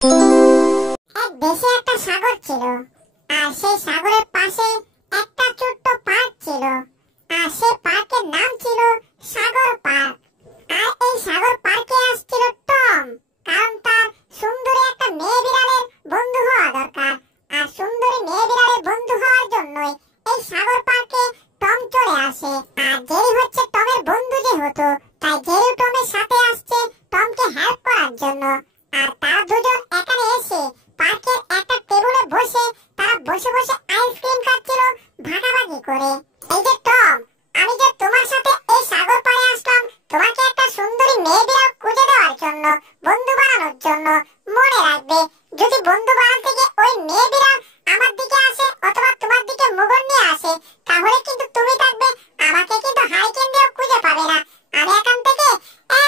এক দেশে একটা সাগর ছিল, আর সেই সাগরের পাশে একটা ছোট্ট পার্ক ছিল, আর সেই পার্কের নাম ছিল সাগর পার্ক। আর এই সাগর পার্কে আসছিল টম, কারণ তার সুন্দরী একটা মেয়ে বিড়ালের বন্ধু হওয়া দরকার। আর সুন্দরী মেয়ে বিড়ালের বন্ধু হওয়ার জন্যই এই সাগর পার্কে টম চলে আসে। আর জেরি হচ্ছে টমের বন্ধু যেহেতু, তাই জেরি টমের সাথে আসছে টমকে হেল্প করার জন্য। আর তারা দুজন এখানে এসে পার্কের একটা টেবিলে বসে তারা বসে বসে আইসক্রিম খাচ্ছিল ভাগাভাগি করে। এই যে টম, আমি যে তোমার সাথে এই সাগর পাড়ে আসলাম তোমাকে একটা সুন্দরী মেয়ে বিড়াল খুঁজে দেওয়ার জন্য, বন্ধু বানানোর জন্য। মনে রাখবে, যদি বন্ধু বানাতে গিয়ে ওই মেয়ে বিড়াল আমার দিকে আসে অথবা তোমার দিকে মুগুর নিয়ে আসে, তাহলে কিন্তু তুমি থাকবে, আমাকে কিন্তু হারিকেন দিয়েও খুঁজে পাবে না। আমি এখান থেকে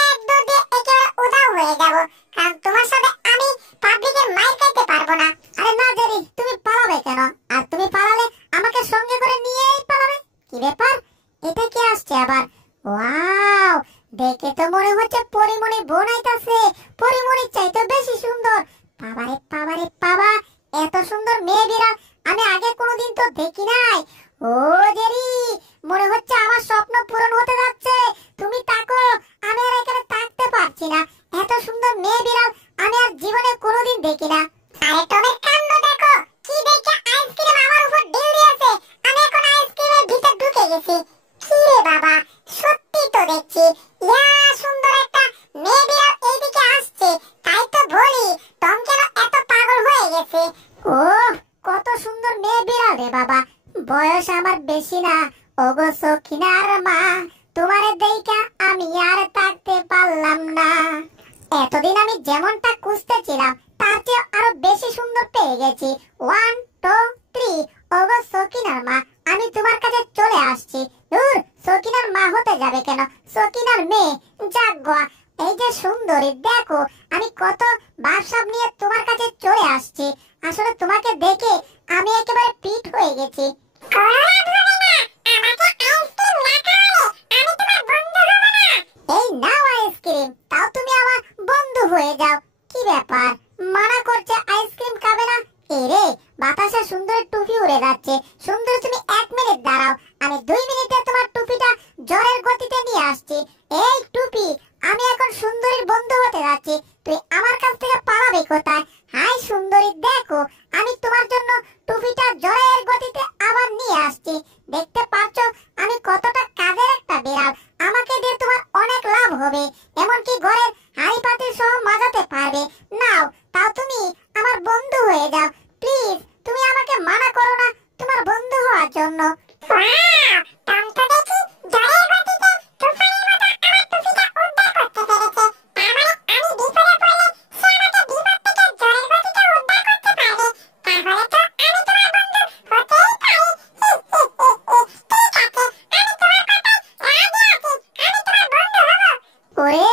এক দৌড় দিয়ে একেবারে উধাও হয়ে যাব, কারণ তোমার সাথে আমি পাবলিকের মাইর খাইতে পারবো না। আরে না জেরি, তুমি পালাবে কেন? আর তুমি পালালে আমাকে সঙ্গে করে নিয়েই পালাবে। কি ব্যাপার, এটা কি আসছে আবার? ওয়াও, দেখে তো মনে হচ্ছে পরিমণি বোন আইতাছে। পরিমণির চাইতে বেশি সুন্দর। বাবারে বাবারে বাবা, এত সুন্দর মেয়ে বিড়াল আমি আগে কোনোদিন তো দেখি নাই। ও জেরি, মনে হচ্ছে আমার স্বপ্ন পূরণ হতে যাচ্ছে। তুমি তাকো, আমি আর এখানে থাকতে পারছি না। এত সুন্দর মেয়ে বিড়াল আমি আর জীবনে কোনোদিন দেখি না। আরে টমের কাণ্ড দেখো, কি দেখে আইসক্রিম আমার উপর ঢিল দিয়েছে। আমি এখন আইসক্রিমের ভিতর ঢুকে গেছি। কি রে বাবা, সত্যি তো দেখছি ইয়া সুন্দর একটা মেয়ে বিড়াল এইদিকে আসছে। তাই তো বলি টম কেন এত পাগল হয়ে গেছে। ও, কত সুন্দর মেয়ে বিড়াল রে বাবা। বয়স আমার বেশি না। ওগো সখিনার মা, তোমারে দেইখা আমি আর থাকতে পারলাম না। এতদিন আমি যেমনটা খুঁজতেছিলাম তার চেয়ে আরো বেশি সুন্দর পেয়ে গেছি। 1 2 3, ওগো সখিনার মা, আমি তোমার কাছে চলে আসছি। দূর, সখিনার মা হতে যাবে কেন, সখিনার মেয়ে। যাক গো, এই যে সুন্দরী, দেখো আমি কত ভাবসাব নিয়ে তোমার কাছে চলে আসছি। আসলে তোমাকে দেখে আমি একেবারে পিট হয়ে গেছি। এই নাও আইসক্রিম, তাও তুমি আমার বন্ধু হয়ে যাও। কি ব্যাপার, মানা করছে আইসক্রিম খাবে না? এরে, বাতাসে সুন্দর টুপি উড়ে যাচ্ছে। সুন্দর, তুমি 1 মিনিট দাঁড়াও, আমি 2 মিনিটে তোমার টুপিটা জ্বরের গতিতে নিয়ে আসছি। এই টুপি, আমি এখন সুন্দরীর বন্ধু হতে যাচ্ছি, তুই আমার কাছ থেকে পালাবি কোথায়? হাই সুন্দরী, দেখো আমি তোমার জন্য টুপিটা জ্বরের গতিতে আবার নিয়ে আসছি। দেখতে পাচ্ছো আমি কতটা কাজের একটা বিড়াল। আমাকে দিয়ে তোমার অনেক লাভ হবে, এমনকি ঘরের হাঁড়ি পাতিল সহ মাজাতে পারবে। নাও, তাও তুমি আমার বন্ধু হয়ে যাও। প্লিজ, তুমি আমাকে মানা করো না তোমার বন্ধু হওয়ার জন্য। টম তো দেখি জ্বরের গতিতে তুফানের মতো আমার টুপিটা উদ্ধার করতে পেরেছে। তার মানে আমি বিপদে পড়লে সে আমাকে বিপদ থেকে জ্বরের গতিতে উদ্ধার করতে পারবে। তাহলে তো আমি তোমার বন্ধু হতেই পারি। ঠিক আছে, আমি তোমার কথায় রাজি আছি, আমি তোমার বন্ধু হব। ওরে,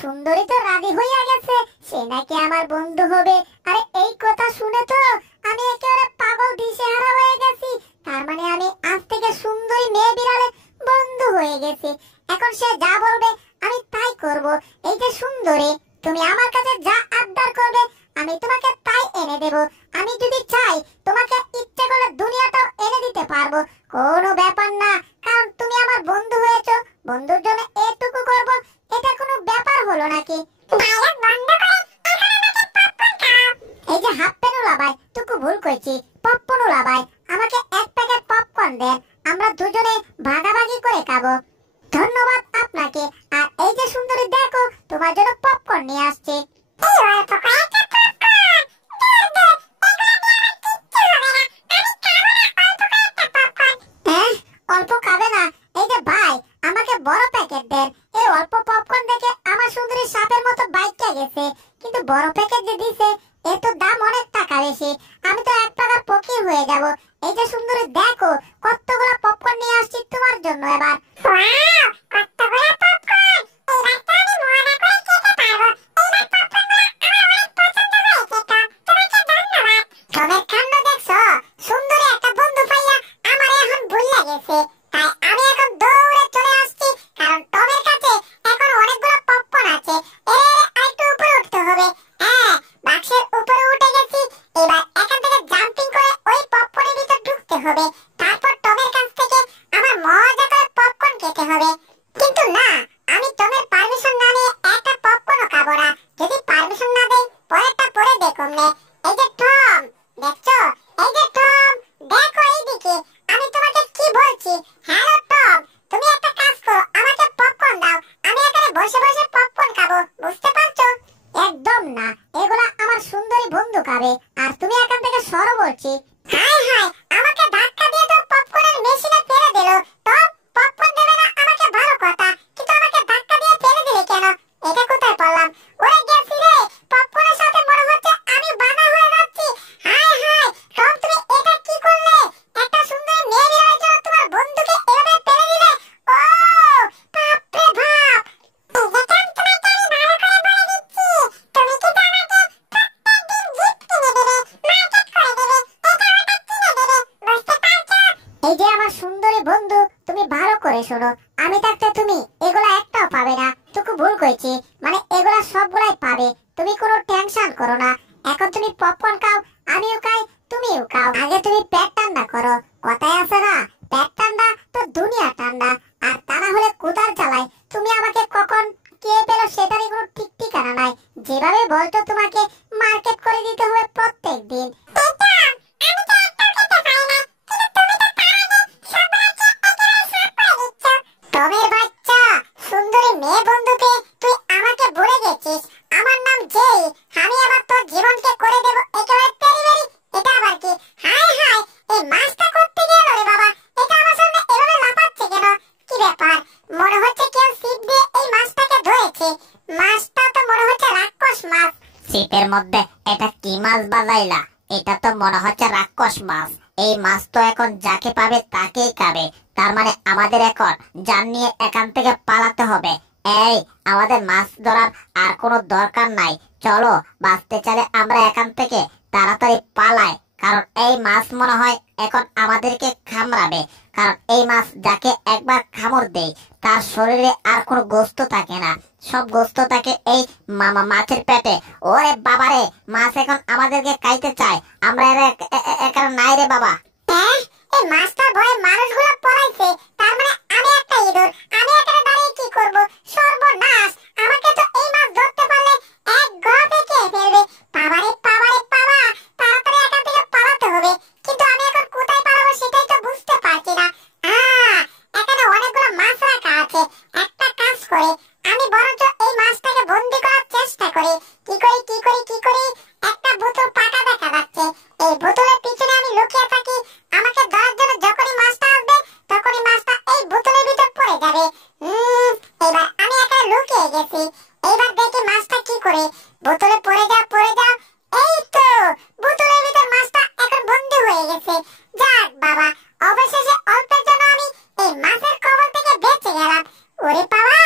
সুন্দরী তো রাজি হইয়া গেছে, সে নাকি আমার বন্ধু হবে। আরে এই কথা শুনে তো আমি একেবারে পাগল দিশেহারা হয়ে গেছি। তার মানে আমি আজ থেকে সুন্দরী মেয়ে বিড়ালের বন্ধু হয়ে গেছি। এখন সে যা বলবে আমি তাই করব। এই যে সুন্দরী, তুমি আমার কাছে যা আবদার করবে আমি তোমাকে তাই এনে দেব। আমি যদি চাই তোমাকে ইচ্ছে করলে দুনিয়াটাও এনে দিতে পারবো, কোনো ব্যাপার না। কারণ তুমি আমার বন্ধু হয়েছো, বন্ধুর জন্য এটুকু করব, এটা কোনো ব্যাপার হলো নাকি? ডায়লগ বন্ধ করে এখন আমাকে পপকর্ন খাও। এই যে হাফ পেনুলা ভাই, টুকু ভুল কইছি। পপকর্নুলা ভাই, আমাকে 1 প্যাকেট পপকর্ন দেন, আমরা দুজনে ভাগাভাগি করে খাবো। ধন্যবাদ আপনাকে। আর এই যে সুন্দরী, দেখো তোমার জন্য পপকর্ন নিয়ে আসছে। এই অল্প কয়েকটা পপকর্ন, দূর দূর, এগুলো দিয়ে আমার কিচ্ছু হবে না। আমি খাবো না অল্প কয়েকটা পপকর্ন। হ্যাঁ, অল্প খাবে না? এই যে ভাই, আমাকে বড় প্যাকেট দেন। এই অল্প পপকর্ন দেখে আমার সুন্দরী সাপের মতো বাইকে গেছে, কিন্তু বড় প্যাকেট যে দিছে এর তো দাম অনেক টাকা বেশি। আমি তো 1 টাকার ফকির হয়ে যাব। এই যে সুন্দরী, দেখো কতগুলো পপকর্ন নিয়ে আসছি তোমার জন্য এবার। ওয়াও, কতগুলো পপকর্ন! এবার তো আমি মজা করে খেতে পারবো। এইবার পপকর্নগুলো আমার অনেক পছন্দ হয়েছে তো। তোমাকে ধন্যবাদ। টমের কাণ্ড দেখছো? সুন্দরী একটা বন্ধু পাইয়া আমার এখন ভুলিয়া গেছে। তাই আমি এখন দৌড়ে চলে আসছি, কারণ টমের কাছে এখন অনেকগুলো পপকর্ন আছে। আরেকটু উপরে উঠতে হবে। হ্যাঁ, বাক্সের হবে, তারপর টমের কাছ থেকে আমার মজা করে পপকর্ন খেতে হবে। কিন্তু না, আমি টমের পারমিশন না নিয়ে একটা পপকর্নও খাবো না। যদি পারমিশন না দেয় পরেরটা পরে দেখুন নে। এই যে টম, দেখছো? এই যে টম, দেখো এইদিকে, আমি তোমাকে কি বলছি। হ্যালো টম, তুমি একটা কাজ করো, আমাকে পপকর্ন দাও, আমি এখানে বসে বসে পপকর্ন খাবো, বুঝতে পারছো? একদম না, এগুলা আমার সুন্দরী বন্ধু খাবে, আর তুমি এখান থেকে সরো বলছি। হাই হাই, আমাকে ধাক্কা দিয়ে তো পপকর্নের মেশিনে ফেলে দিল। টম, পপকর্ন দেবে না আমাকে ভালো কথা, কিন্তু আমাকে ধাক্কা দিয়ে ফেলে দিলে কেন? এটা কোথায় পড়লাম? ওরে গেছি রে, পপকর্নের সাথে মনে হচ্ছে আমি বাধা হয়ে যাচ্ছি। হাই হাই, টম তুমি এটা কি করলে? একটা সুন্দর মেয়ে বিয়ের জন্য তোমার বন্ধুকে এভাবে ফেলে দিলে? ও বাপ রে বাপ! যেটা তোমাকে আমি ভালো করে বলে দিচ্ছি, তুমি কিন্তু আমাকে প্রত্যেকদিন গিফট কিনে দেবে, মার্কেট করে দেবে, এটা ওটা কিনে দেবে, বুঝতে পারছো? এই যে আমার সুন্দরী বন্ধু, তুমি ভালো করে শোনো, আমি থাকতে তুমি এগুলা একটাও পাবে না। তোকে ভুল কইছি, মানে এগুলা সবগুলাই পাবে, তুমি কোনো টেনশন করো না। এখন তুমি পপকর্ন খাও, আমিও খাই, তুমিও খাও। আগে তুমি পেট ঠান্ডা করো, কথায় আছে না, পেট ঠান্ডা তো দুনিয়া ঠান্ডা। আর তা না হলে কুদার জ্বালায় তুমি আমাকে কখন কে পেলো সেটারই কোনো ঠিক ঠিকানা নাই। যেভাবে বলতো তোমাকে মার্কেট করে দিতে হবে প্রত্যেক দিন। টমের বাচ্চা, সুন্দরী মেয়ে বন্ধুকে তুই আমাকে ভুলে গেছিস। আমার নাম জেই, আমি আবার তোর জীবনকে করে দেব একেবারে তেরি। এটা আবার কি? হাই হাই, এই মাছটা করতে গেল রে বাবা, এটা আমার সামনে এভাবে লাফাচ্ছে কেন? কি ব্যাপার? মনে হচ্ছে কেউ ছিপ দিয়ে এই মাছটাকে ধরেছে। মাছটা তো মনে হচ্ছে রাক্ষস মাছ। ছিপের মধ্যে এটা কি মাছ বাজাইলা? এটা তো মনে হচ্ছে রাক্ষস মাছ। এই মাছ তো এখন যাকে পাবে তাকেই খাবে। তার মানে আমাদের এখন জান নিয়ে এখান থেকে পালাতে হবে। এই, আমাদের মাছ ধরার আর কোনো দরকার নাই। চলো, বাঁচতে চাইলে আমরা এখান থেকে তাড়াতাড়ি পালাই, কারণ এই মাছ মনে হয় এখন আমাদেরকে কামড়াবে। কারণ এই মাছ যাকে একবার কামড় দেয় তার শরীরে আর কোনো গোস্ত থাকে না, সব গোস্ত থাকে এই মাছের পেটে। ওরে বাবারে, মাছ এখন আমাদেরকে খাইতে চায়। আমরা এখানে নাই রে বাবা। হ্যাঁ, এই মাছটার ভয়ে মানুষগুলো পলাইছে। তার মানে আমি একটা ইঁদুর, আমি এখানে দাঁড়িয়ে কি করব? সর্বনাশ! আমাকে তো এই মাছ ধরতে পারলে এক গড়ে খেয়ে ফেলবে। বাবারে বাবারে বাবা, তাড়াতাড়ি এখান থেকে পালাতে হবে। কিন্তু আমি এখন কোথায় পালাবো সেটাই তো বুঝতে পারছি না। এখানে অনেকগুলো মাছ রাখা আছে। একটা কাজ করে আমি বরঞ্চ এই মাছটাকে বন্দি করার চেষ্টা করি। কি করি? একটা বোতল পাকা দেখা যাচ্ছে। এই বোতলের পিছনে আমি লুকিয়ে থাকি। আমাকে ধরার জন্য যখনই মাছটা আসবে তখনই মাছটা এই বোতলের ভিতর পড়ে যাবে। এবার আমি এখানে লুকিয়ে গেছি। এবার দেখি মাছটা কি করে। বোতলে পড়ে যাও। এই তো, বোতলের ভিতর মাছটা এখন বন্দি হয়ে গেছে। যাক বাবা, অবশেষে অল্পের জন্য আমি এই মাছের কবল থেকে বেঁচে গেলাম। ওরে বাবা,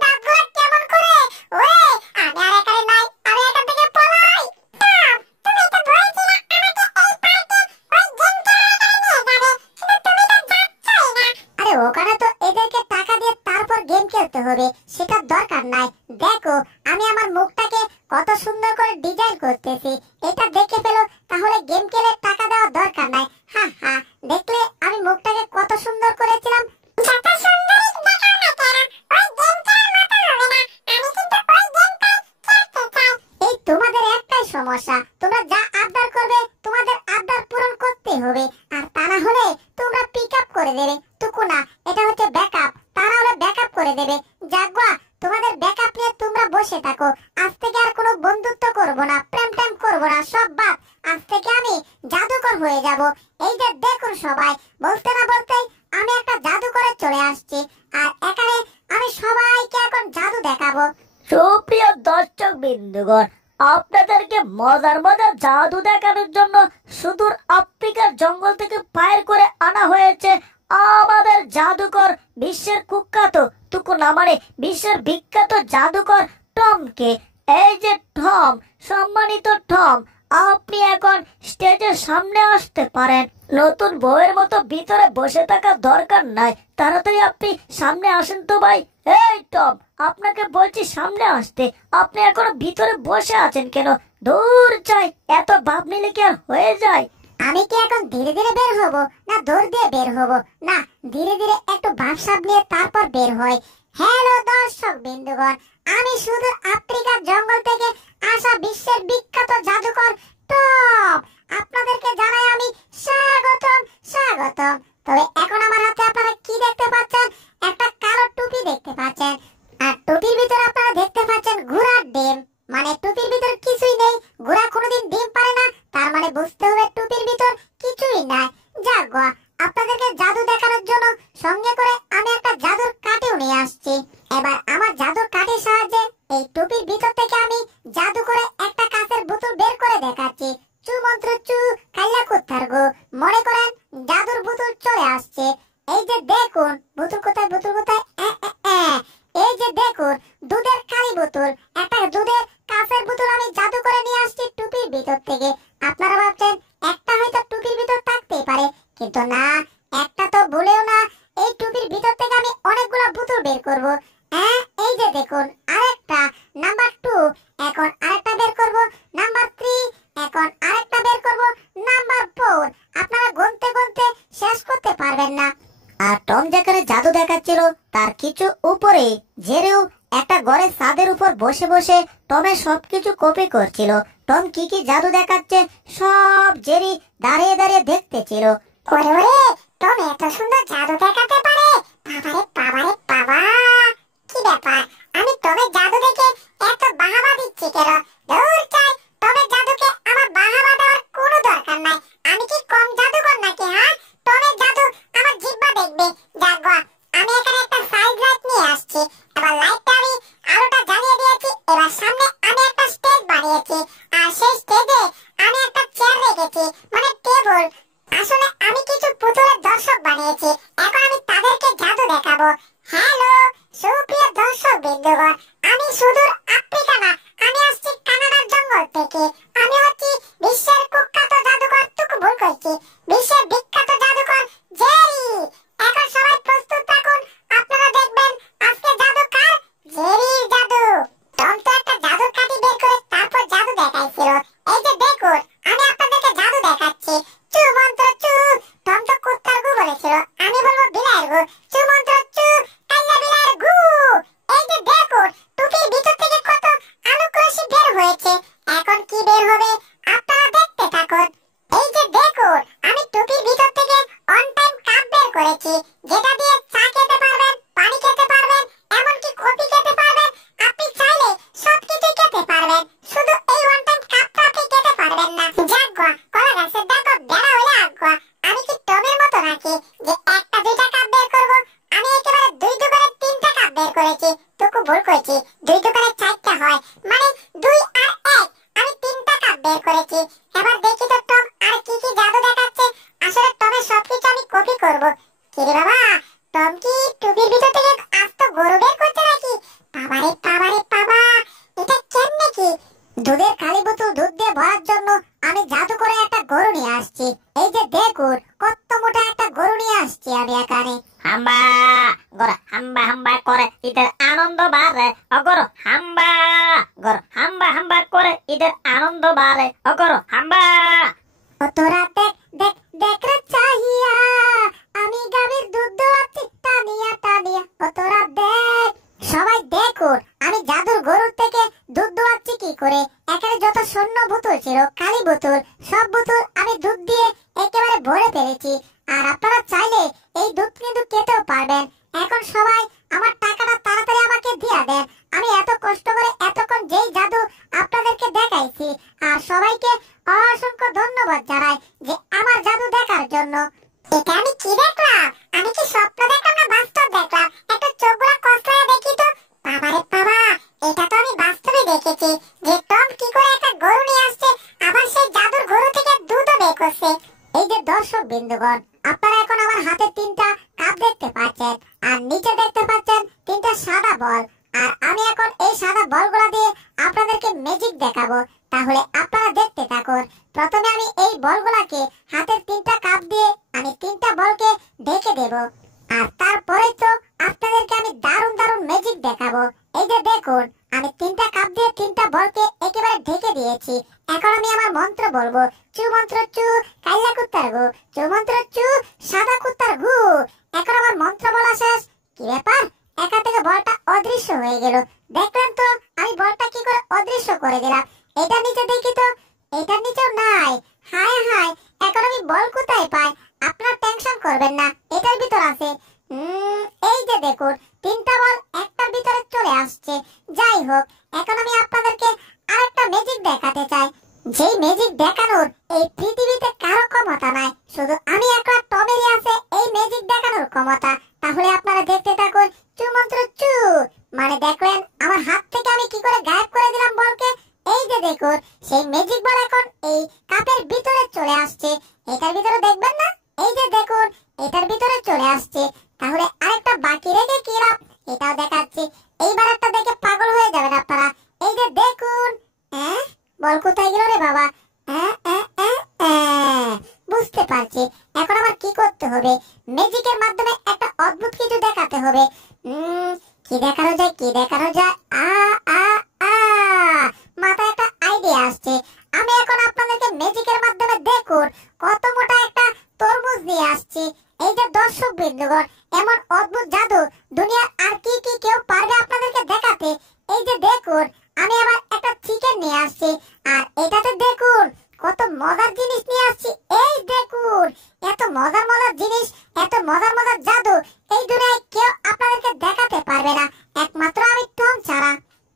দাঁতগুলো কেমন করে! ওরে, আমি আর এখানে নাই, আমি এখান থেকে পলাই। তুমি তো বলেছিলে আমাকে এই পার্কে ওই গেম খেলার নিয়ে যাবে, কিন্তু তুমি তো যাচ্ছই না। আরে ওখানে তো এদেরকে টাকা দিয়ে তারপর গেম খেলতে হবে, সেটার দরকার নাই। দেখো আমি আমার মুখটাকে কত সুন্দর করে ডিজাইন করতেছি, এটা দেখে ফেলো, তাহলে গেম খেলে টাকা দেওয়ার দরকার নাই। হা হা, দেখলে আমি মুখটাকে কত সুন্দর করেছিলাম। যত সুন্দরী দেখাও না কেন, ওই গেম খেলার মতো হবে না। আমি কিন্তু ওই গেমটাই খেলতে চাই। এই তোমাদের একটাই সমস্যা, তোমরা যা আবদার করবে তোমাদের আবদার পূরণ করতে হবে, আর তা না হলে তোমরা পিক আপ করে দেবে। টুকু না, এটা হচ্ছে ব্যাকআপ, তা না হলে ব্যাকআপ করে দেবে। যাকবা, তোমাদের ব্যাকআপ নিয়ে তোমরা বসে থাকো। আজ থেকে আর কোনো বন্ধুত্ব করব না, প্রেম করব না, সব বাদ। আজ থেকে আমি জাদুকর হয়ে যাব। এই যে দেখুন সবাই, বলতে না বলতেই আমি একটা জাদু করে চলে আসছি, আর এখানে আমি সবাইকে এখন জাদু দেখাবো। সুপ্রিয় দর্শক বিন্দুগণ, আপনাদেরকে মজার জাদু দেখানোর জন্য সুদূর আফ্রিকার জঙ্গল থেকে ফায়ার করে আনা হয়েছে আমাদের জাদুকর, বিশ্বের কুখ্যাত না মানে বিশ্বের বিখ্যাত জাদুকর টমকে। এই যে টম, সম্মানিত টম, আপনি এখন স্টেজের সামনে আসতে পারেন। নতুন বউয়ের মতো ভিতরে বসে থাকার দরকার নাই, তাড়াতাড়ি আপনি সামনে আসেন তো ভাই। এই টম, আপনাকে বলছি সামনে আসতে, আপনি এখনো ভিতরে বসে আছেন কেন? দূর চাই, এত ভাব নিলে কি আর হয়ে যায়? আমি কি এখন ধীরে ধীরে বের হব না দৌড় দিয়ে বের হব? না, ধীরে ধীরে একটু ভাবসাব নিয়ে তারপর বের হয়। হ্যালো দর্শক বিন্দুগণ, আমি শুধু আফ্রিকার জঙ্গল থেকে আসা বিশ্বের বিখ্যাত জাদুকর টম। আপনাদেরকে জানাই আমি স্বাগতম স্বাগতম। তবে এখন আমার হাতে আপনারা কি দেখতে পাচ্ছেন? একটা কালো টুপি দেখতে পাচ্ছেন, আর টুপির ভিতরে আপনারা দেখতে পাচ্ছেন ঘোড়ার ডিম। মানে টুপির ভিতর কিছুই নেই, ঘোড়া কোনোদিন ডিম পারে না, তার মানে বুঝতে হবে টুপির ভিতর কিছুই নাই। যাক গো, আপনাদেরকে জাদু দেখানোর জন্য সঙ্গে করে আমি একটা জাদুর কাঠিও নিয়ে আসছি। এবার আমার জাদুর কাঠির সাহায্যে এই টুপির ভিতর থেকে আমি জাদু করে একটা কাঁচের বোতল বের করে দেখাচ্ছি। চু মন্ত্র চু, কাল্লা কুত্তার গো। মনে করেন জাদুর বোতল চলে আসছে। এই যে দেখুন, বোতল কোথায়, বোতল কোথায়? এই যে দেখুন, দুধের কালি বোতল, একটা দুধের কাঁচের বোতল আমি জাদু করে নিয়ে আসছি টুপির ভিতর থেকে। আপনারা ভাবছেন একটা হয়তো টুপির ভিতর থাকতেই পারে, কিন্তু না, একটা তো ভুলেও না। এই টুপির ভিতর থেকে আমি অনেকগুলো বোতল বের করব। এই যে দেখুন, আরেকটা নাম্বার 2, এখন আরেকটা বের করব নাম্বার 3, এখন আরেকটা বের করব নাম্বার 4। আপনারা গুনতে গুনতে শেষ করতে পারবেন না। আর টম যেখানে জাদু দেখাচ্ছিল তার কিছু উপরে জেরেও একটা ঘরের ছাদের উপর বসে বসে টমের সবকিছু কপি করছিল। টম কি কি জাদু দেখাচ্ছে সব জেরি দাঁড়িয়ে দাঁড়িয়ে দেখতেছিল। ওরে ওরে, টম এত সুন্দর জাদু দেখাতে পারে! বাবারে বাবারে বাবা, কি ব্যাপার? আমি টমের জাদু দেখে এত বাহাবা দিচ্ছি কেন? দূর চাই, টমের জাদুকে আমার বাহাবা দেওয়ার কোনো দরকার নাই। আমি কি কম জাদুকর নাকি? হ্যাঁ, টমের জাদু আমার জিহ্বা দেখবে। যাক গো, আমি এখানে একটা সাইড লাইট নিয়ে আসছি। এবার লাইটটা আমি আলোটা জ্বালিয়ে দিয়েছি। এবার সামনে আমি একটা স্টেজ বানিয়েছি, আর সেই স্টেজে আমি একটা চেয়ার রেখেছি, মানে টেবিল। আসলে আমি কিছু পুতুলের দর্শক বানিয়েছি, এখন আমি তাদেরকে জাদু দেখাবো। হ্যালো সুপ্রিয় দর্শক বিন্দুগণ, আমি সুদূর আফ্রিকা না, আমি আসছি কানাডার জঙ্গল থেকে। আমি হচ্ছি বিশ্বের কুখ্যাত জাদুকর, টুকু ভুল করছি, বিশ্বের বিখ্যাত জাদুকর জেরি। এখন সবাই প্রস্তুত থাকুন, আপনারা দেখবেন আজকে জাদু কার? জেরির জাদু। টম তো একটা জাদুর কাঠি বের করে তারপর জাদু দেখাইছিল। এই যে দেখুন, আমি আপনাদেরকে জাদু দেখাচ্ছি। চু মন্ত্র চু, টম তো কুত্তার গু বলেছিল, আমি বলবো বিলাইয়ের গু। চু মন্ত্র চু, কাল্লা বিলাইয়ের গু। এই যে দেখুন, টুপির ভিতর থেকে কত আলোক রশ্মি বের হয়েছে। এখন কি বের হবে আপনারা দেখতে থাকুন। এই যে দেখুন, আমি টুপির ভিতর থেকে অন টাইম কাপ বের করেছি, যেটা দিয়ে চা খেতে পারবেন, পানি খেতে পারবেন, এমনকি কফি খেতে পারবেন। আপনি চাইলে সবকিছুই খেতে পারবেন, শুধু এই ওয়ান টাইম কাপটা আপনি খেতে পারবেন না। যাক গো, কলা গাছের দেখো বেড়া হইলে আগ। আমি কি টমের মতো নাকি যে একটা দুইটা কাপ বের করবো? আমি একেবারে 2 করে 3টা কাপ বের করেছি। টুকু ভুল করেছি, 2 করে 4টা হয়, মানে 2 আর 1, আমি 3টা কাপ বের করেছি। এবার দেখি তো টম আর কি কি জাদু দেখাচ্ছে। আসলে টমের সবকিছু আমি কপি করব। কিরে বাবা, টম কি টুপির ভিতর থেকে আস্ত গরু বের করছে নাকি? বাবারে বাবারে বাবা, এটা কেমনে কি? দুধের কালি বোতল দুধ দিয়ে ভরার জন্য আমি জাদু করে একটা গরু নিয়ে আসছি। এই যে দেখুন, কত মোটা একটা গরু নিয়ে আসছি আমি এখানে। হাম্বা গরু হাম্বা হাম্বা করে ঈদের আনন্দ বাড়ে অগরু হাম্বা, গরু হাম্বা হাম্বা করে ঈদের আনন্দ বাড়ে অগরু হাম্বা। ও তোরা দেখ দেখ দেখ রে চাহিয়া, আমি গাভীর দুধ দোয়াচ্ছি টানিয়া টানিয়া। ও তোরা দেখ, সবাই দেখুন আমি জাদুর গরুর থেকে দুধ দোয়াচ্ছি কি করে। এখানে যত শূন্য বোতল ছিল, কালি বোতল, সব বোতল আমি দুধ দিয়ে একেবারে ভরে ফেলেছি। আর আপনারা চাইলে এই দুধ কিন্তু খেতেও পারবেন। এখন সবাই আমার টাকাটা তাড়াতাড়ি আমাকে দিয়ে দেন। আমি এত কষ্ট করে এতক্ষণ যেই জাদু আপনাদেরকে দেখাইছি, আর সবাইকে অসংখ্য ধন্যবাদ জানাই যে আমার জাদু দেখার জন্য। এটা আমি কি দেখলাম? আমি কি স্বপ্ন দেখলাম না বাস্তব দেখলাম? একটু চোখগুলো কসলায় দেখি তো। বাবারে বাবা, এটা তো আমি বাস্তবে দেখেছি যে টম কি করে একটা গরু নিয়ে আসছে, আবার সেই জাদুর গরু থেকে দুধও বের করছে। এই যে দর্শক বিন্দুগণ, আপনারা এখন আমার হাতে 3টা কাপ দেখতে পাচ্ছেন, আর নিচে দেখতে পাচ্ছেন 3টা সাদা বল। আর আমি এখন এই সাদা বলগুলো দিয়ে আপনাদেরকে ম্যাজিক দেখাবো। তাহলে আপনারা দেখতে থাকুন। প্রথমে আমি এই বলগুলাকে হাতের 3টা কাপ দিয়ে আমি 3টা বলকে ঢেকে দেব, আর তারপরে তো আপনাদেরকে আমি দারুণ দারুণ ম্যাজিক দেখাবো। এই যে দেখুন, আমি 3টা কাপ দিয়ে 3টা বলকে একেবারে ঢেকে দিয়েছি। এখন আমি আমার মন্ত্র বলবো। চু মন্ত্র চু, কাইলা কুত্তার গু, চু মন্ত্র চু, সাদা কুত্তার গু। এখন আমার মন্ত্র বলা শেষ। কি ব্যাপার, একা থেকে বলটা অদৃশ্য হয়ে গেল। দেখলেন তো আমি বলটা কি করে অদৃশ্য করে দিলাম। এটার নিচে দেখি তো, এটার নিচেও নাই। হায় হায়, এখন আমি বল কোথায় পাই? আপনার টেনশন করবেন না, এটার ভিতর আছে। এই যে দেখুন, তিনটা বল একটার ভিতরে চলে আসছে। যাই হোক, এখন আমি আপনাদেরকে আরেকটা ম্যাজিক দেখাতে চাই। যেই ম্যাজিক দেখানোর এই পৃথিবীতে কারো ক্ষমতা নাই, শুধু আমি একটা টমেরই আছে এই ম্যাজিক দেখানোর ক্ষমতা। তাহলে আপনারা দেখতে থাকুন। চু মন্ত্র চু, মানে দেখলেন আমার হাত থেকে আমি কি করে গায়েব করে দিলাম বলকে। এই যে দেখুন, সেই ম্যাজিক বল এখন এই কাপের ভিতরে চলে আসছে। এটার ভিতরে দেখবেন না, এই যে দেখুন এটার ভিতরে চলে আসছে। তাহলে আরেকটা বাকি রেখে কি লাভ, এটাও দেখাচ্ছি। এইবার একটা দেখে পাগল হয়ে যাবেন আপনারা। এই যে দেখুন, বল কোথায় গেল রে বাবা? বুঝতে পারছি, এখন আমার কি করতে হবে। ম্যাজিকের মাধ্যমে একটা অদ্ভুত কিছু দেখাতে হবে। কি দেখানো যায়, কি দেখানো যায়? মাথায় একটা আইডিয়া আসছে। আমি এখন আপনাদেরকে ম্যাজিকের মাধ্যমে দেখুন কত মোটা একটা তরমুজ নিয়ে আসছি। এই যে দর্শক বিন্দুগণ, এমন অদ্ভুত জাদু দুনিয়ার আর কি কি কেউ পারবে আপনাদেরকে দেখাতে। এই যে দেখুন, আমি আবার একটা চিকেন নিয়ে আসছি। আর এটাতে দেখুন কত মজার জিনিস নিয়ে আসছি। এই দেখুন, এত মজার মজার জিনিস, এত মজার মজার জাদু এই দুনিয়ায় কেউ আপনাদেরকে দেখাতে পারবে না, একমাত্র আমি টম ছাড়া।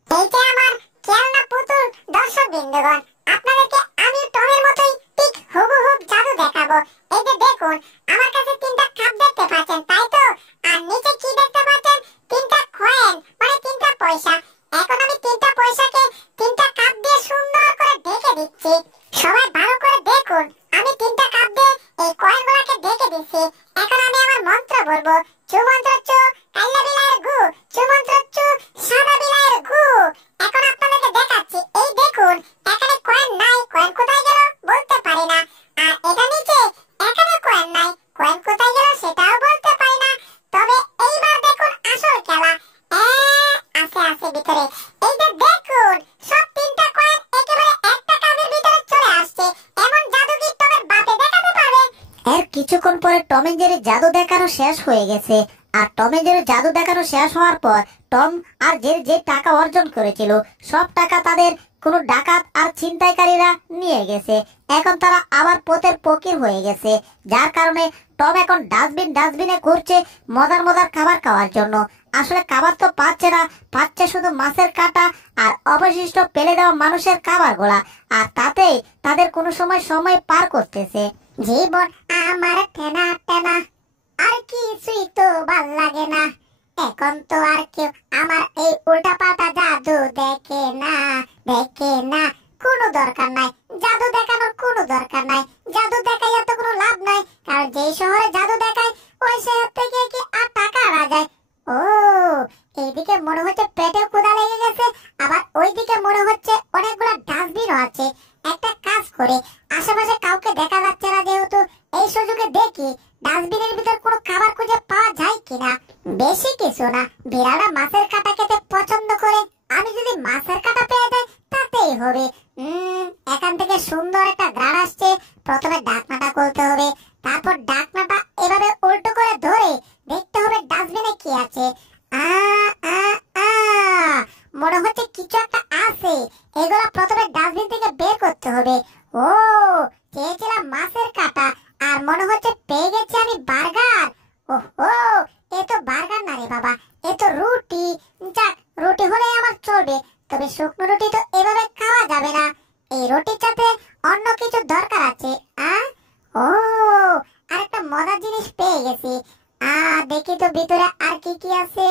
এই যে আমার খেলনা পুতুল দর্শক বিন্দুগণ, আপনাদেরকে আমি টমের মতোই ঠিক হুবহুব জাদু দেখাবো। এই যে দেখুন, আমার কাছে তিনটা কাপ দেখতে পাচ্ছেন, তাই তো? আর নিচে কি দেখতে পাচ্ছেন? তিনটা কয়েন, মানে তিনটা পয়সা। এখন আমি তিনটা পয়সাকে তিনটা কাপ দিয়ে সুন্দর করে ঢেকে দিচ্ছি। সবাই ভালো করে দেখুন, আমি তিনটা কাপ দিয়ে এই কয়েনগুলোকে ঢেকে দিচ্ছি। এখন আমি আমার মন্ত্র বলবো। চু মন্ত্র চু, কাইলা বিলাইয়ের গু, চু মন্ত্র চু, সাদা বিলাইয়ের গু। এখন আপনাদেরকে দেখাচ্ছি। এই দেখুন, এখানে কয়েন নাই, কয়েন কোথায় গেল বলতে পারি না। আর এটা নিচে এখানে কয়েন নাই, কয়েন কোথায় গেল সেটাও বলতে পারি না। তবে এইবার দেখুন আসল খেলা। আছে ভিতরে। এই যে দেখুন, সব তিনটা কয়েন একেবারে একটা কাপের ভিতরে চলে আসছে। এমন জাদু কি তোমার বাপে দেখাতে পারবে? এর কিছুক্ষণ পরে টম এন্ড জেরি জাদু দেখানো শেষ হয়ে গেছে। আর টম এন্ড জেরি জাদু দেখানো শেষ হওয়ার পর টম আর জেরি যে টাকা অর্জন করেছিল সব টাকা তাদের কোনো ডাকাত আর ছিনতাইকারীরা নিয়ে গেছে। এখন তারা আবার পথের ফকির হয়ে গেছে, যার কারণে টম এখন ডাস্টবিনে ঘুরছে মজার মজার খাবার খাওয়ার জন্য। আসলে খাবার তো পাচ্ছে না, পাচ্ছে শুধু মাছের কাঁটা আর অবশিষ্ট ফেলে দেওয়া মানুষের খাবারগুলা। আর তাতেই তাদের কোনো সময় পার করতেছে। জীবন আমার টেনা টেনা, আর কিছুই তো ভাল লাগে না। এখন তো আর কেউ আমার এই উল্টা পাল্টা জাদু দেখে না, দেখে না। কোনো দরকার নাই জাদু দেখানোর, কোনো দরকার নাই। জাদু দেখাইয়া তো কোনো লাভ নাই, কারণ যেই শহরে জাদু দেখায় ওই শহর থেকে কি আর টাকা আনা যায়? ও, এইদিকে মনে হচ্ছে পেটে ক্ষুধা লেগে গেছে, আবার ওইদিকে মনে হচ্ছে অনেকগুলো ডাস্টবিনও আছে। একটা কাজ করে, আশেপাশে কাউকে দেখা যাচ্ছে না যেহেতু, এই সুযোগে দেখি ডাস্টবিনের ভিতর কোনো খাবার খুঁজে পাওয়া যায় কিনা। বেশি কিছু না, বিড়ালরা মাছের কাঁটা খেতে পছন্দ করে, আমি যদি মাছের কাঁটা পেয়ে যাই তাতেই হবে। এখান থেকে সুন্দর একটা ঘ্রাণ আসছে। প্রথমে ঢাকনাটা খুলতে হবে, তারপর ঢাকনাটা এভাবে উল্টো করে ধরে দেখতে হবে ডাস্টবিনে কি আছে। মনে হচ্ছে কিছু একটা আছে, এগুলা প্রথমে ডাস্টবিন থেকে বের করতে হবে। ও, চেয়েছিলাম মাছের কাঁটা, আর মনে হচ্ছে পেয়ে গেছি আমি বার্গার। ওহো, এ তো বার্গার না রে বাবা, এ তো রুটি। যাক, রুটি হলেই আমার চলবে, তবে শুকনো রুটি তো এভাবে খাওয়া যাবে না। এই রুটির সাথে অন্য কিছু দরকার আছে। ও, আরেকটা মজার জিনিস পেয়ে গেছি। দেখি তো ভিতরে আর কি কি আছে।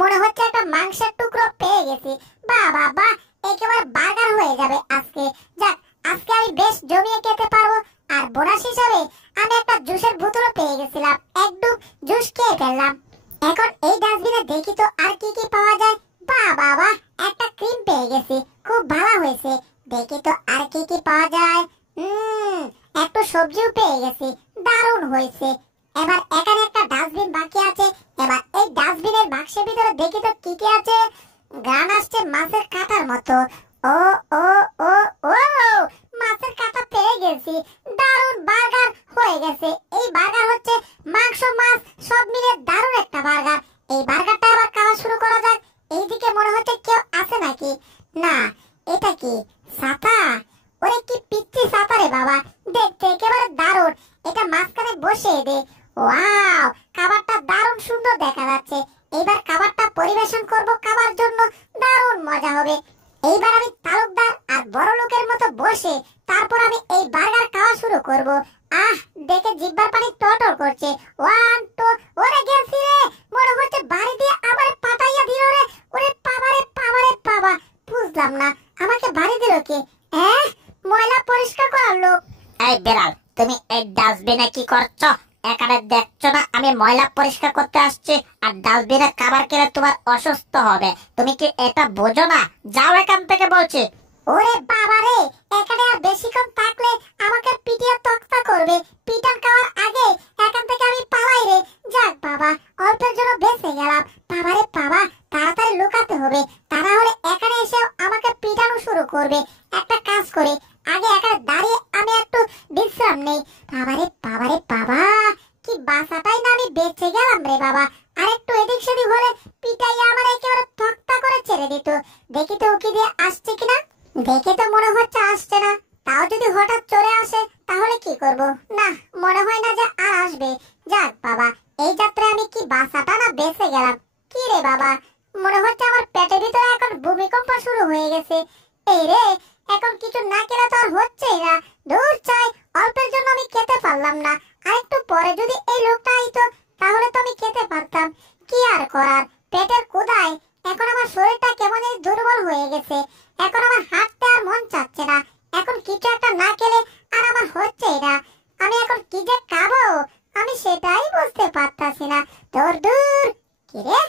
মনে হচ্ছে একটা মাংসের টুকরো পেয়ে গেছি। বাহ বাহ বাহ, একেবারে বার্গার হয়ে যাবে আজকে। যাক, আজকে আমি বেশ জমিয়ে খেতে পারবো। আর বোনাস হিসাবে আমি একটা জুসের বোতলও পেয়ে গেছিলাম, এক ডুব জুস খেয়ে ফেললাম। এখন এই ডাস্টবিনে দেখি তো আর কি কি পাওয়া যায়। বাহ বাহ বাহ, একটা ক্রিম পেয়ে গেছি, খুব ভালো হয়েছে। দেখি তো আর কি কি পাওয়া যায়। একটু সবজিও পেয়ে গেছি, দারুণ হয়েছে। এবার এখানে একটা ডাস্টবিন বাকি আছে। এবার এই ডাস্টবিনের বাক্সের ভিতরে দেখি তো কি কি আছে। গান আসছে দেখার মতো। ও ও ও ও মাছের কাঁটা পেয়ে গেছি। দারুণ বার্গার হয়ে গেছে। এই বার্গার হচ্ছে মাংস মাছ সব মিলে দারুণ একটা বার্গার। এই বার্গারটা আবার খাওয়া শুরু করা যাক। এইদিকে মনে হচ্ছে কেউ আছে নাকি? না, এটা কি ছাতা? ওরে কি পিচ্ছি ছাতা রে বাবা, দেখতে একেবারে দারুণ। এটা মাঝখানে বসিয়ে দে। ওয়াও, খাবারটা দারুণ সুন্দর দেখা যাচ্ছে। এইবার খাবারটা পরিবেশন করব, খাবার জন্য দারুণ মজা হবে। এইবার আমি তালুকদার আর বড় লোকের মতো বসে তারপর আমি এই বার্গার খাওয়া শুরু করব। আহ, দেখে জিহ্বার পানি টলটল করছে। 1 2 ওরে গেছি রে, মনে হচ্ছে বাড়ি দিয়ে আবার পাঠাইয়া দিল রে। ওরে বাবা রে বাবা রে বাবা, বুঝলাম না আমাকে বাড়ি দিল কে? ময়লা পরিষ্কার করার লোক। এই বেড়াল, তুমি এই ডাস্টবিনে কি করছো? এখানে দেখছো না আমি ময়লা পরিষ্কার করতে আসছি, আর ডাস্টবিনে খাবার খেলে তোমার অসুস্থ হবে। তুমি কি এটা বোঝো না? যাও এখান থেকে বলছি। ওরে বাবা রে, এখানে আর বেশিক্ষণ থাকলে আমাকে পিটিয়ে তক্তা করবে। পিটান খাওয়ার আগে এখান থেকে আমি পালাই রে। যাক বাবা, অল্পের জন্য বেঁচে গেলাম। বাবা রে বাবা, তাড়াতাড়ি লুকাতে হবে, তা না হলে এখানে এসে আমাকে পিটানো শুরু করবে। একটা কাজ করে আগে এখানে দাঁড়িয়ে আমি একটু বিশ্রাম নেই। বাবা রে বাবা রে বাবা, কি বাঁচাটাই না আমি বেঁচে গেলাম রে বাবা। আর একটু এদিক সেদিক হলে পিটাইয়া আমার একেবারে তক্তা করে ছেড়ে দিত। দেখি তো উকি দিয়ে আসছে কিনা। দেখে তো মনে হচ্ছে আসছে না। তাও যদি হঠাৎ চলে আসে তাহলে কি করব? না, মনে হয় না যে আর আসবে। যাক বাবা, এই যাত্রায় আমি কি বাঁচাটা না বেঁচে গেলাম। কি রে বাবা, মনে হচ্ছে আমার পেটের ভিতরে এখন ভূমিকম্প শুরু হয়ে গেছে। এই রে, এখন কিছু না খেলে তো আর হচ্ছেই না। দূর চাই, অল্পের জন্য আমি খেতে পারলাম না। আর একটু পরে যদি এই লোকটা আইতো তাহলে তো আমি খেতে পারতাম। কি আর করার, পেটের ক্ষুধায় এখন আমার শরীরটা কেমন দুর্বল হয়ে গেছে। এখন আমার হাঁটতে আর মন চাচ্ছে না। এখন কিছু একটা না খেলে আর আমার হচ্ছেই না। আমি এখন কি যে খাবো আমি সেটাই বুঝতে পারতাছি না। দূর দূর, কি রে,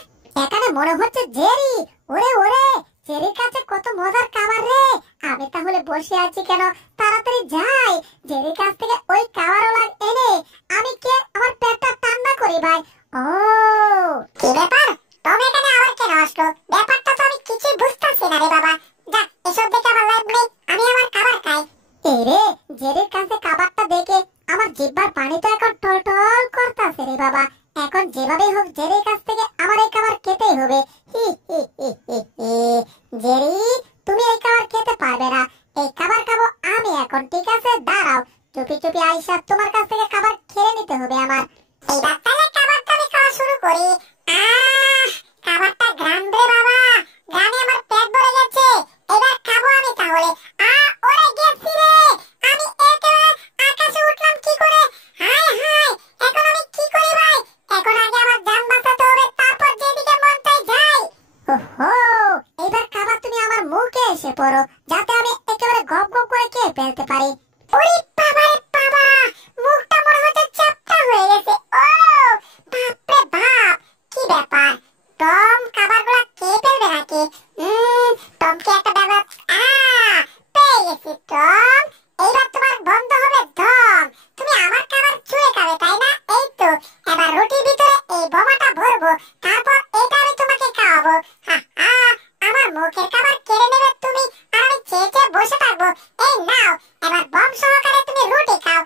এখানে মনে হচ্ছে জেরি। ওরে ওরে, জেরির কাছে কত মজার খাবার রে। আমি তাহলে বসে আছি কেন? তাড়াতাড়ি যাই, জেরির কাছ থেকে ওই খাবারওয়ালা এনে আমি কে আমার পেটটা ঠান্ডা করি ভাই। ও, কি ব্যাপার? তুমি এখানে আবার কেন আসলো? ব্যাপারটা তো আমি কিছুই বুঝতেছি না রে বাবা। যাক, এসব দেখে আমার লাভ নেই, আমি আমার খাবার খাই। এই রে, জেরির কাছে খাবারটা দেখে আমার জিহ্বার পানি তো এখন টলটল করতেছে রে বাবা। এখন যেভাবে হোক জেরির কাছ থেকে আমার এই খাবার খেতেই হবে। হি হি হি হি হি। জেরি, তুমি এই খাবার খেতে পারবে না। এই খাবার খাবো আমি এখন, ঠিক আছে? দাঁড়াও, চুপি চুপি আইসা তোমার কাছ থেকে খাবার খেয়ে নিতে হবে আমার। এইবার তাহলে খাবারটা আমি খাওয়া শুরু করি। খাবারটা গ্রাম রে বাবা, গ্রামে আমার পেট ভরে গেছে। এবার খাবো আমি তাহলে। ওরে গেছি রে, আমি একেবারে আকাশে উঠলাম কি করে? হায় হায়, এখন আমি কি করি ভাই? এখন আগে আমার জান বাঁচাতে হবে, তারপর যেদিকে মন চাই যাই। ওহো, এবার খাবার তুমি আমার মুখে এসে পড়ো, যাতে আমি একেবারে গপ গপ করে খেয়ে ফেলতে পারি। ওরে বাবা রে বাবা, মুখটা মনে হচ্ছে চ্যাপ্টা হয়ে গেছে। ও বাপরে বাপ, কি ব্যাপার? টম খাবারগুলো খেয়ে ফেলবে নাকি? টমকে একটা ব্যাপার। পেয়ে গেছি টম, এইবার তোমার বন্ধ হবে দম। তুমি আমার খাবার চুয়ে খাবে তাই না? এই তো, এবার রুটির ভিতরে এই বোমাটা ভরবো, তারপর এটা আমি তোমাকে খাওয়াবো। আমার মুখের খাবার কেড়ে নেবে তুমি, আর আমি চেয়ে চেয়ে বসে থাকবো। এই নাও, এবার বম সহকারে তুমি রুটি খাও।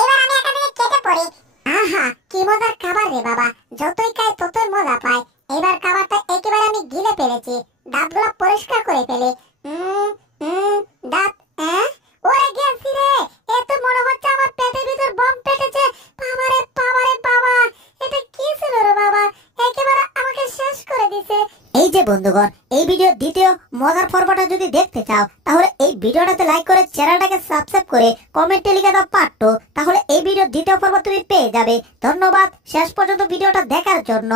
এবার আমি এখান থেকে কেটে পড়ি। আহা, কি মজার খাবার রে বাবা, যতই খাই ততই মজা পাই। এবার খাবারটা একেবারে আমি গিলে ফেলেছি, দাঁতগুলো পরিষ্কার করে ফেলি। দাঁত, ওরে গেছি রে, এ তো মনে হচ্ছে আমার পেটের ভিতর বম পেটেছে। বাবা রে বাবা রে বাবা, এটা কি ছিল রে বাবা, একেবারে আমাকে শেষ করে দিছে। এই যে বন্ধুগণ, এই ভিডিওর দ্বিতীয় মজার পর্বটা যদি দেখতে চাও তাহলে এই ভিডিওটাতে লাইক করে চ্যানেলটাকে সাবস্ক্রাইব করে কমেন্টে লিখে দাও পার্ট 2, তাহলে এই ভিডিওর দ্বিতীয় পর্ব তুমি পেয়ে যাবে। ধন্যবাদ শেষ পর্যন্ত ভিডিওটা দেখার জন্য।